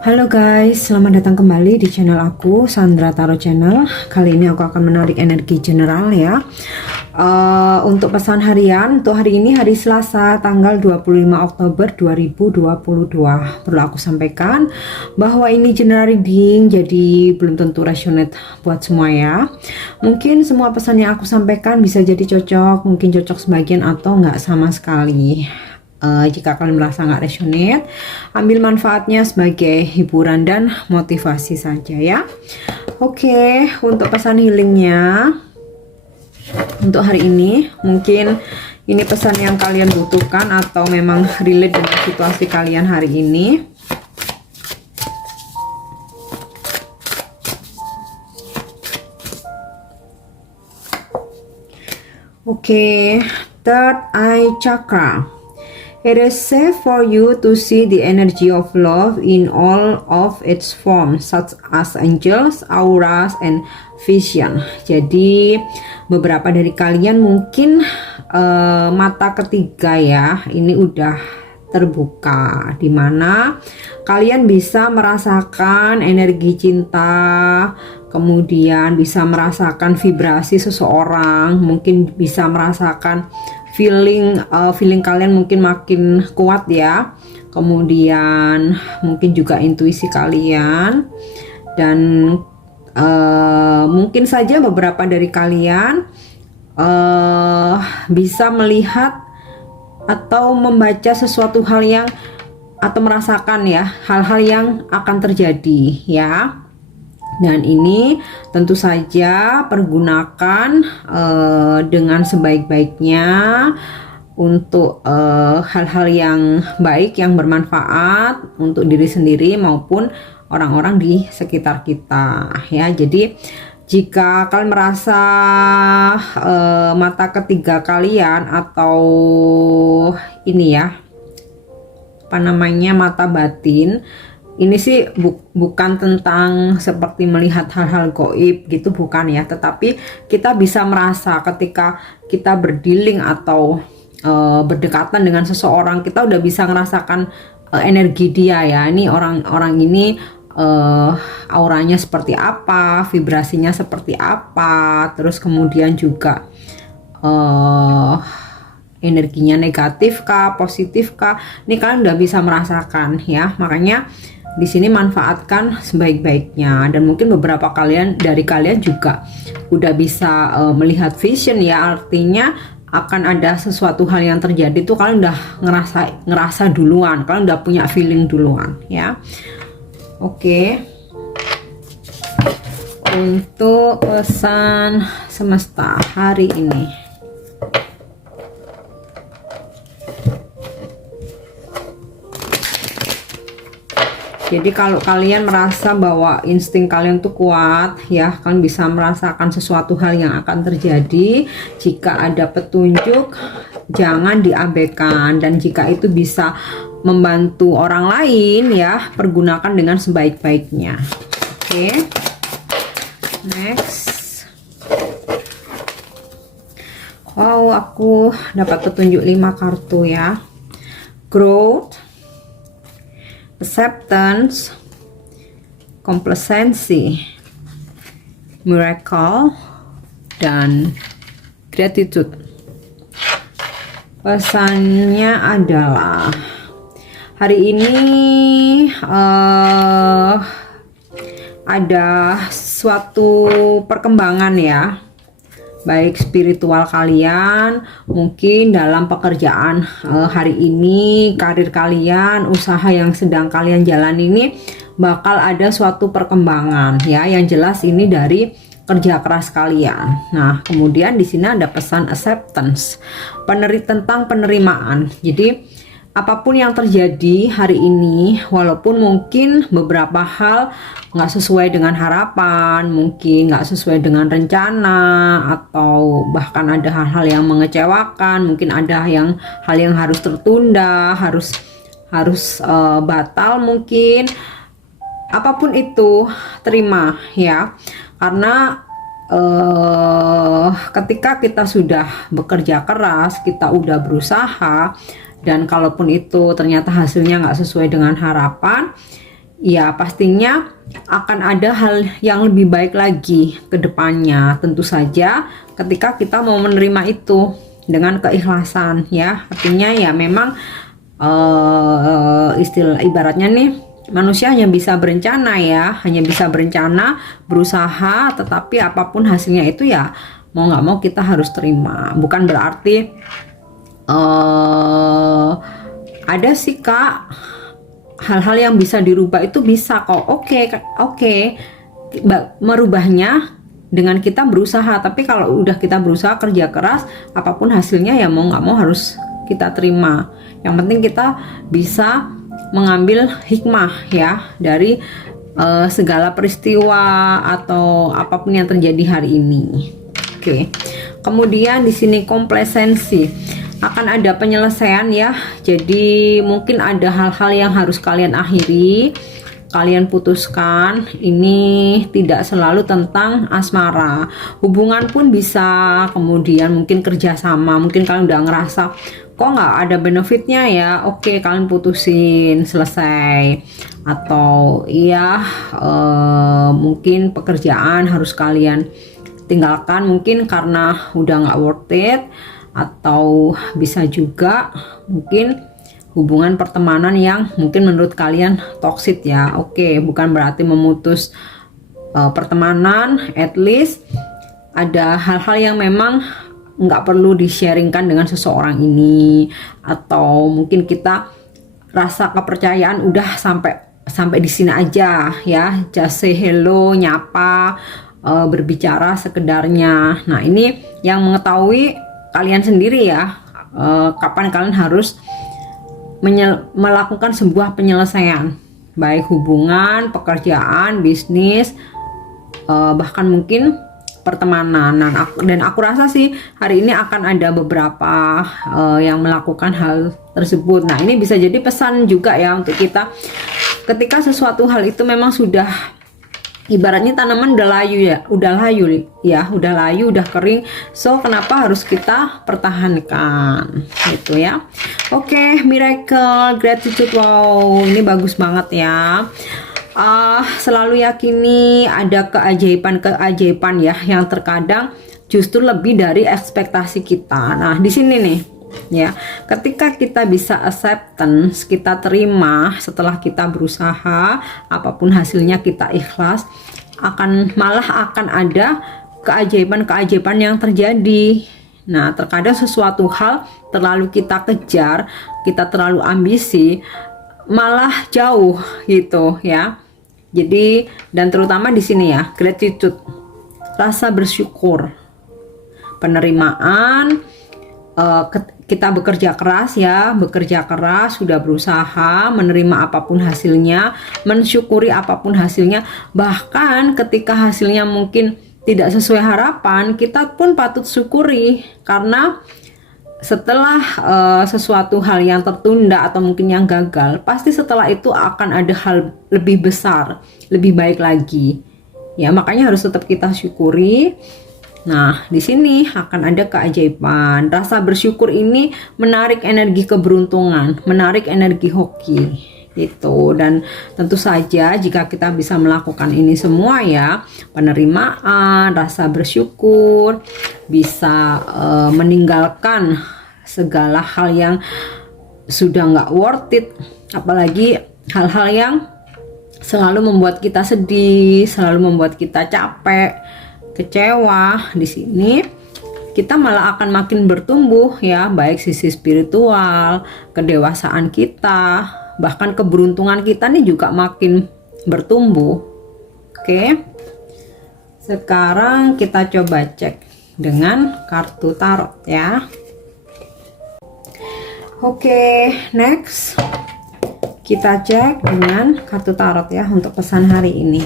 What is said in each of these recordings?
Halo guys, selamat datang kembali di channel aku, Sandra Tarot Channel. Kali ini aku akan menarik energi general ya. Untuk pesan harian, untuk hari ini hari Selasa tanggal 25 Oktober 2022. Perlu aku sampaikan bahwa ini general reading, jadi belum tentu resonate buat semua ya. Mungkin semua pesan yang aku sampaikan bisa jadi cocok, mungkin cocok sebagian atau nggak sama sekali. Jika kalian merasa nggak resonate, ambil manfaatnya sebagai hiburan dan motivasi saja ya. Oke, untuk pesan healingnya untuk hari ini, mungkin ini pesan yang kalian butuhkan atau memang relate dengan situasi kalian hari ini. Oke, third eye chakra. It is safe for you to see the energy of love in all of its forms, such as angels, auras, and vision. Jadi beberapa dari kalian mungkin mata ketiga ya, ini udah terbuka, dimana kalian bisa merasakan energi cinta, kemudian bisa merasakan vibrasi seseorang, mungkin bisa merasakan feeling kalian mungkin makin kuat ya, kemudian mungkin juga intuisi kalian, dan mungkin saja beberapa dari kalian bisa melihat atau membaca sesuatu hal yang atau merasakan ya hal-hal yang akan terjadi ya. Dan ini tentu saja pergunakan dengan sebaik-baiknya untuk hal-hal yang baik, yang bermanfaat untuk diri sendiri maupun orang-orang di sekitar kita ya. Jadi jika kalian merasa mata ketiga kalian atau ini ya, apa namanya, mata batin, ini sih bukan tentang seperti melihat hal-hal goib gitu, bukan ya, tetapi kita bisa merasa ketika kita berdealing atau berdekatan dengan seseorang, kita udah bisa merasakan energi dia ya. Ini orang ini auranya seperti apa, vibrasinya seperti apa, terus kemudian juga energinya negatif kah, positif kah, ini kalian udah bisa merasakan ya. Makanya di sini manfaatkan sebaik-baiknya, dan mungkin beberapa dari kalian juga udah bisa melihat vision ya, artinya akan ada sesuatu hal yang terjadi tuh kalian udah ngerasa duluan, kalian udah punya feeling duluan ya. Oke. Untuk pesan semesta hari ini, jadi kalau kalian merasa bahwa insting kalian tuh kuat ya, kalian bisa merasakan sesuatu hal yang akan terjadi. Jika ada petunjuk, jangan diabaikan, dan jika itu bisa membantu orang lain ya, pergunakan dengan sebaik-baiknya. Oke. Next. Wow, aku dapat petunjuk 5 kartu ya. Growth, acceptance, complacency, miracle, dan gratitude. Pesannya adalah hari ini ada suatu perkembangan ya, baik spiritual kalian, mungkin dalam pekerjaan hari ini, karir kalian, usaha yang sedang kalian jalan ini bakal ada suatu perkembangan ya. Yang jelas ini dari kerja keras kalian. Nah, kemudian di sini ada pesan acceptance, tentang penerimaan. Jadi apapun yang terjadi hari ini, walaupun mungkin beberapa hal nggak sesuai dengan harapan, mungkin nggak sesuai dengan rencana, atau bahkan ada hal-hal yang mengecewakan, mungkin ada hal yang harus tertunda, harus batal mungkin. Apapun itu, terima ya, karena ketika kita sudah bekerja keras, kita udah berusaha, dan kalaupun itu ternyata hasilnya nggak sesuai dengan harapan, ya pastinya akan ada hal yang lebih baik lagi ke depannya. Tentu saja ketika kita mau menerima itu dengan keikhlasan ya. Artinya ya memang istilah ibaratnya nih, manusia hanya bisa berencana ya, hanya bisa berencana, berusaha, tetapi apapun hasilnya itu ya mau nggak mau kita harus terima. Bukan berarti ada sih Kak hal-hal yang bisa dirubah, itu bisa kok. Oke, merubahnya dengan kita berusaha. Tapi kalau udah kita berusaha kerja keras, apapun hasilnya ya mau nggak mau harus kita terima. Yang penting kita bisa mengambil hikmah ya dari segala peristiwa atau apapun yang terjadi hari ini. Oke. Kemudian di sini komplasensi, akan ada penyelesaian ya. Jadi mungkin ada hal-hal yang harus kalian akhiri, kalian putuskan. Ini tidak selalu tentang asmara, hubungan pun bisa, kemudian mungkin kerjasama. Mungkin kalian udah ngerasa kok nggak ada benefitnya ya, oke kalian putusin, selesai. Atau iya mungkin pekerjaan harus kalian tinggalkan mungkin karena udah nggak worth it. Atau bisa juga mungkin hubungan pertemanan yang mungkin menurut kalian toxic ya. Oke, bukan berarti memutus pertemanan, at least ada hal-hal yang memang nggak perlu di-sharingkan dengan seseorang ini. Atau mungkin kita rasa kepercayaan udah sampai di sini aja ya, just say hello, nyapa, berbicara sekedarnya. Nah ini yang mengetahui kalian sendiri ya, kapan kalian harus melakukan sebuah penyelesaian, baik hubungan, pekerjaan, bisnis, bahkan mungkin pertemanan. Dan aku rasa sih hari ini akan ada beberapa yang melakukan hal tersebut. Nah ini bisa jadi pesan juga ya untuk kita, ketika sesuatu hal itu memang sudah, ibaratnya tanaman udah layu, udah kering. So kenapa harus kita pertahankan gitu ya. Oke, miracle, gratitude, wow ini bagus banget ya. Selalu yakini ada keajaiban ya yang terkadang justru lebih dari ekspektasi kita. Nah di sini nih ya, ketika kita bisa acceptance, kita terima setelah kita berusaha, apapun hasilnya kita ikhlas, malah akan ada keajaiban yang terjadi. Nah terkadang sesuatu hal terlalu kita kejar, kita terlalu ambisi, malah jauh gitu ya. Jadi dan terutama di sini ya, gratitude, rasa bersyukur, penerimaan, kita bekerja keras ya, sudah berusaha, menerima apapun hasilnya, mensyukuri apapun hasilnya. Bahkan ketika hasilnya mungkin tidak sesuai harapan, kita pun patut syukuri, karena setelah sesuatu hal yang tertunda atau mungkin yang gagal, pasti setelah itu akan ada hal lebih besar, lebih baik lagi ya. Makanya harus tetap kita syukuri. Nah, di sini akan ada keajaiban. Rasa bersyukur ini menarik energi keberuntungan, menarik energi hoki gitu. Dan tentu saja jika kita bisa melakukan ini semua ya, penerimaan, rasa bersyukur, bisa meninggalkan segala hal yang sudah nggak worth it, apalagi hal-hal yang selalu membuat kita sedih, selalu membuat kita capek, kecewa. Di sini kita malah akan makin bertumbuh ya, baik sisi spiritual, kedewasaan kita, bahkan keberuntungan kita nih juga makin bertumbuh. Oke, sekarang kita coba cek dengan kartu tarot ya. Oke, next kita cek dengan kartu tarot ya untuk pesan hari ini.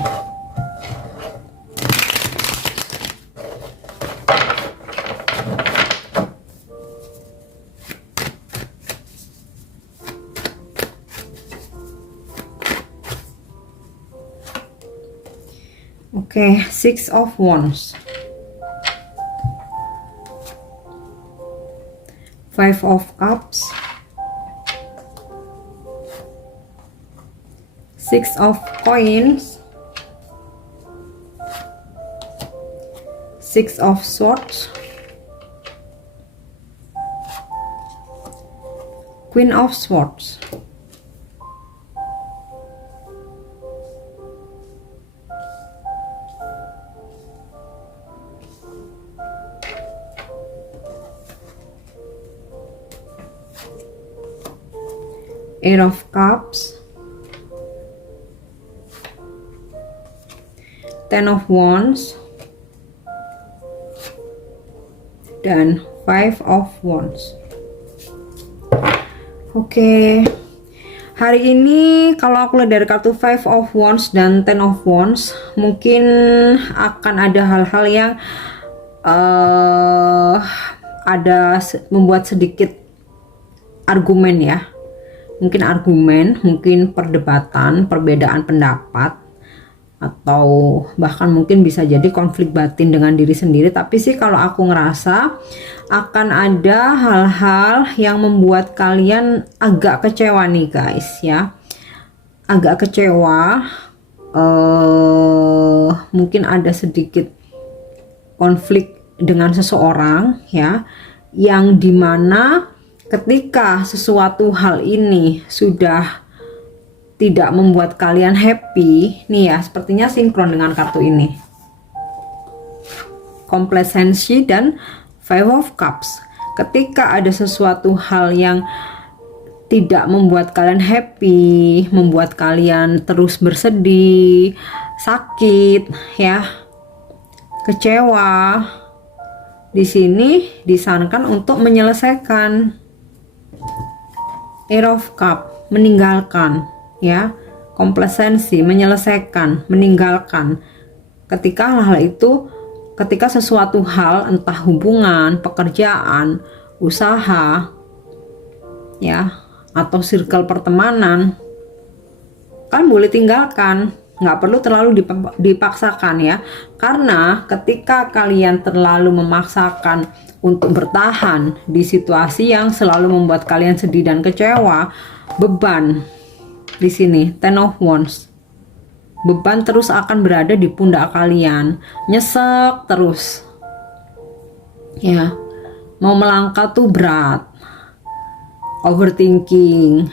Oke, Six of Wands, Five of Cups, Six of Coins, Six of Swords, Queen of Swords. Eight of Cups, Ten of Wands, dan Five of Wands. Oke, hari ini kalau aku lihat dari kartu Five of Wands dan Ten of Wands, mungkin akan ada hal-hal yang membuat sedikit argumen ya. Mungkin argumen, mungkin perdebatan, perbedaan pendapat, atau bahkan mungkin bisa jadi konflik batin dengan diri sendiri. Tapi sih kalau aku ngerasa akan ada hal-hal yang membuat kalian agak kecewa nih guys ya, agak kecewa. Mungkin ada sedikit konflik dengan seseorang ya, yang dimana ketika sesuatu hal ini sudah tidak membuat kalian happy nih ya, sepertinya sinkron dengan kartu ini, complacency dan Five of Cups. Ketika ada sesuatu hal yang tidak membuat kalian happy, membuat kalian terus bersedih, sakit ya, kecewa, di sini disarankan untuk menyelesaikan. Eight of Cup, meninggalkan ya, complacency, menyelesaikan, meninggalkan. Ketika hal itu, ketika sesuatu hal, entah hubungan, pekerjaan, usaha ya, atau circle pertemanan, kalian boleh tinggalkan, nggak perlu terlalu dipaksakan ya. Karena ketika kalian terlalu memaksakan untuk bertahan di situasi yang selalu membuat kalian sedih dan kecewa, beban di sini, Ten of Wands, beban terus akan berada di pundak kalian, nyesek terus ya, mau melangkah tuh berat, overthinking,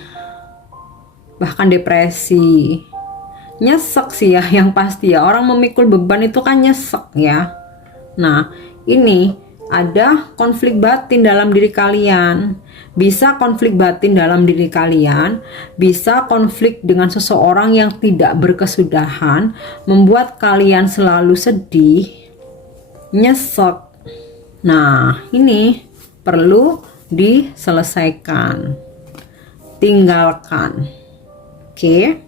bahkan depresi, nyesek sih ya, yang pasti ya, orang memikul beban itu kan nyesek ya. Nah ini ada konflik batin dalam diri kalian, bisa konflik batin dalam diri kalian, bisa konflik dengan seseorang yang tidak berkesudahan, membuat kalian selalu sedih, nyesek. Nah ini perlu diselesaikan, tinggalkan. Oke.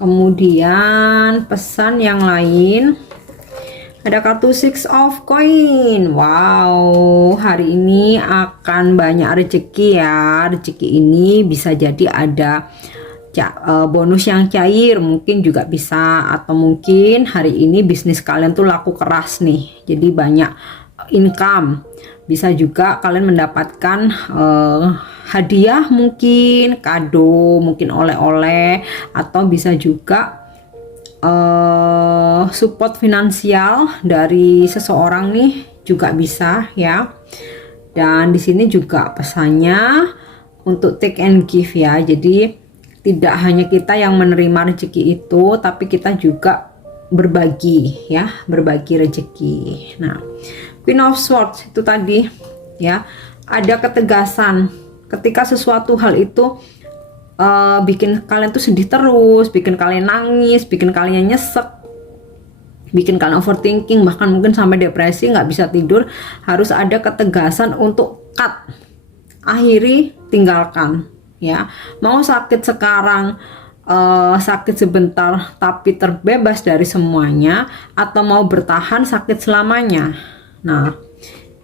Kemudian pesan yang lain, ada kartu Six of Coin. Wow, hari ini akan banyak rezeki ya. Rezeki ini bisa jadi ada bonus yang cair, mungkin juga bisa, atau mungkin hari ini bisnis kalian tuh laku keras nih, jadi banyak income. Bisa juga kalian mendapatkan hadiah, mungkin kado, mungkin oleh-oleh, atau bisa juga support finansial dari seseorang nih, juga bisa ya. Dan di sini juga pesannya untuk take and give ya. Jadi tidak hanya kita yang menerima rezeki itu, tapi kita juga berbagi ya, berbagi rezeki. Nah, Queen of Swords itu tadi ya, ada ketegasan ketika sesuatu hal itu bikin kalian tuh sedih terus, bikin kalian nangis, bikin kalian nyesek, bikin kalian overthinking, bahkan mungkin sampai depresi, nggak bisa tidur. Harus ada ketegasan untuk cut, akhiri, tinggalkan ya. Mau sakit sekarang, sakit sebentar tapi terbebas dari semuanya, atau mau bertahan sakit selamanya. Nah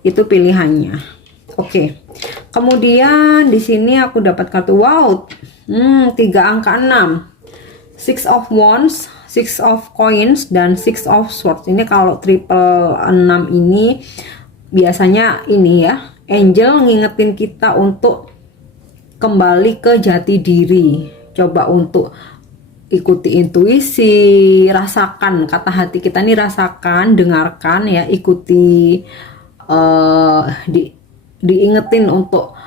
itu pilihannya. Oke. Kemudian di sini aku dapat kartu wow, 3 angka 6, Six of Wands, Six of Coins, dan Six of Swords. Ini kalau triple 6 ini biasanya ini ya, angel ngingetin kita untuk kembali ke jati diri coba untuk ikuti intuisi, rasakan kata hati kita nih, rasakan, dengarkan ya, ikuti, diingetin untuk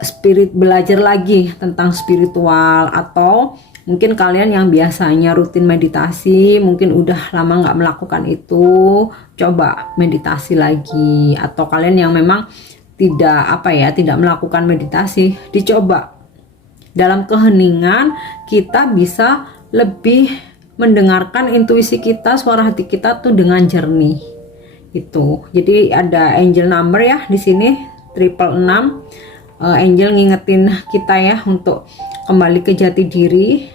spirit, belajar lagi tentang spiritual. Atau mungkin kalian yang biasanya rutin meditasi, mungkin udah lama nggak melakukan itu, coba meditasi lagi. Atau kalian yang memang tidak melakukan meditasi, dicoba. Dalam keheningan kita bisa lebih mendengarkan intuisi kita, suara hati kita tuh dengan jernih. Itu. Jadi ada angel number ya di sini 666. Angel ngingetin kita ya untuk kembali ke jati diri.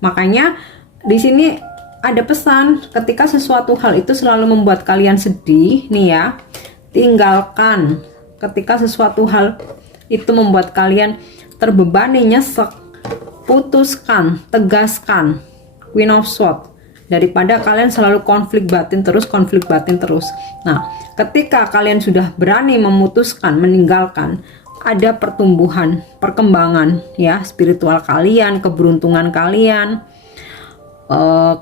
Makanya di sini ada pesan, ketika sesuatu hal itu selalu membuat kalian sedih nih ya, tinggalkan. Ketika sesuatu hal itu membuat kalian terbebani, nyesek, putuskan, tegaskan. Queen of Swords. Daripada kalian selalu konflik batin terus. Nah, ketika kalian sudah berani memutuskan, meninggalkan, ada pertumbuhan, perkembangan ya, spiritual kalian, keberuntungan kalian,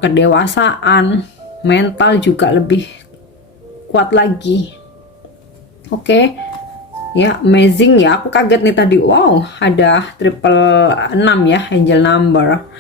kedewasaan, mental juga lebih kuat lagi. Oke. Ya, amazing ya. Aku kaget nih tadi. Wow, ada 666 ya, angel number.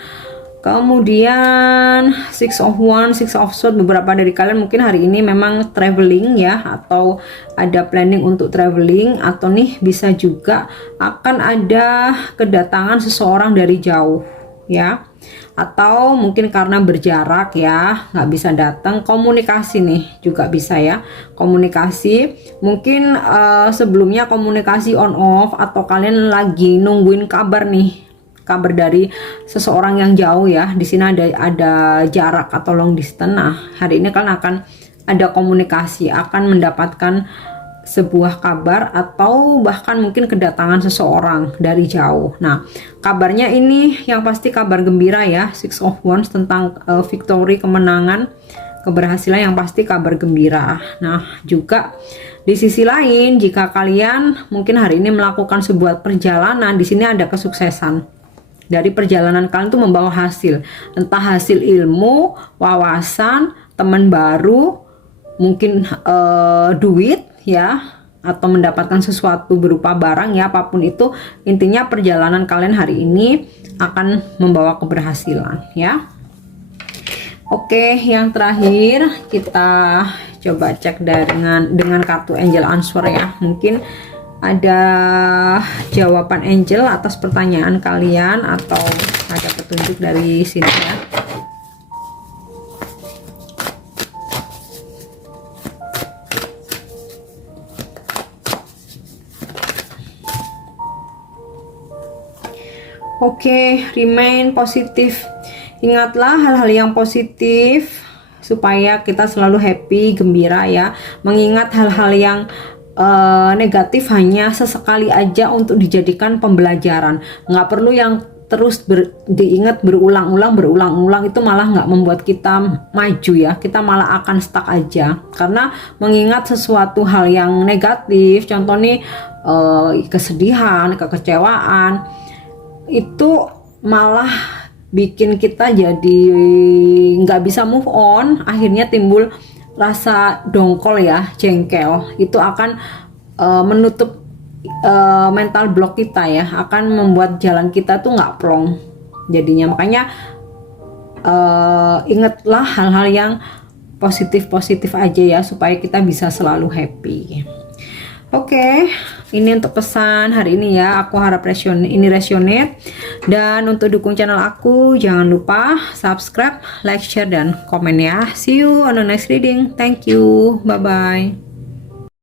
Kemudian Six of Wands, Six of Swords. Beberapa dari kalian mungkin hari ini memang traveling ya, atau ada planning untuk traveling, atau nih bisa juga akan ada kedatangan seseorang dari jauh ya, atau mungkin karena berjarak ya nggak bisa datang. Komunikasi nih juga bisa ya, komunikasi mungkin sebelumnya komunikasi on off, atau kalian lagi nungguin kabar nih, kabar dari seseorang yang jauh ya. Di sini ada jarak atau long distance. Nah, hari ini kalian akan ada komunikasi, akan mendapatkan sebuah kabar, atau bahkan mungkin kedatangan seseorang dari jauh. Nah, kabarnya ini yang pasti kabar gembira ya, Six of Wands, tentang victory, kemenangan, keberhasilan, yang pasti kabar gembira. Nah, juga di sisi lain, jika kalian mungkin hari ini melakukan sebuah perjalanan, di sini ada kesuksesan. Dari perjalanan kalian tuh membawa hasil, entah hasil ilmu, wawasan, teman baru, mungkin duit ya, atau mendapatkan sesuatu berupa barang ya, apapun itu. Intinya perjalanan kalian hari ini akan membawa keberhasilan ya. Oke, yang terakhir kita coba cek dengan kartu angel answer ya. Mungkin ada jawaban angel atas pertanyaan kalian, atau ada petunjuk dari sini ya. Oke, remain positif. Ingatlah hal-hal yang positif supaya kita selalu happy, gembira ya. Mengingat hal-hal yang negatif hanya sesekali aja untuk dijadikan pembelajaran. Nggak perlu yang terus diingat berulang-ulang, itu malah nggak membuat kita maju ya. Kita malah akan stuck aja, karena mengingat sesuatu hal yang negatif, contoh nih kesedihan, kekecewaan, itu malah bikin kita jadi nggak bisa move on. Akhirnya timbul rasa dongkol ya, jengkel. Itu akan menutup mental block kita ya, akan membuat jalan kita tuh nggak plong jadinya. Makanya ingatlah hal-hal yang positif aja ya, supaya kita bisa selalu happy. Oke, ini untuk pesan hari ini ya. Aku harap ini resonate. Dan untuk dukung channel aku, jangan lupa subscribe, like, share, dan komen ya. See you on the next reading. Thank you. Bye-bye.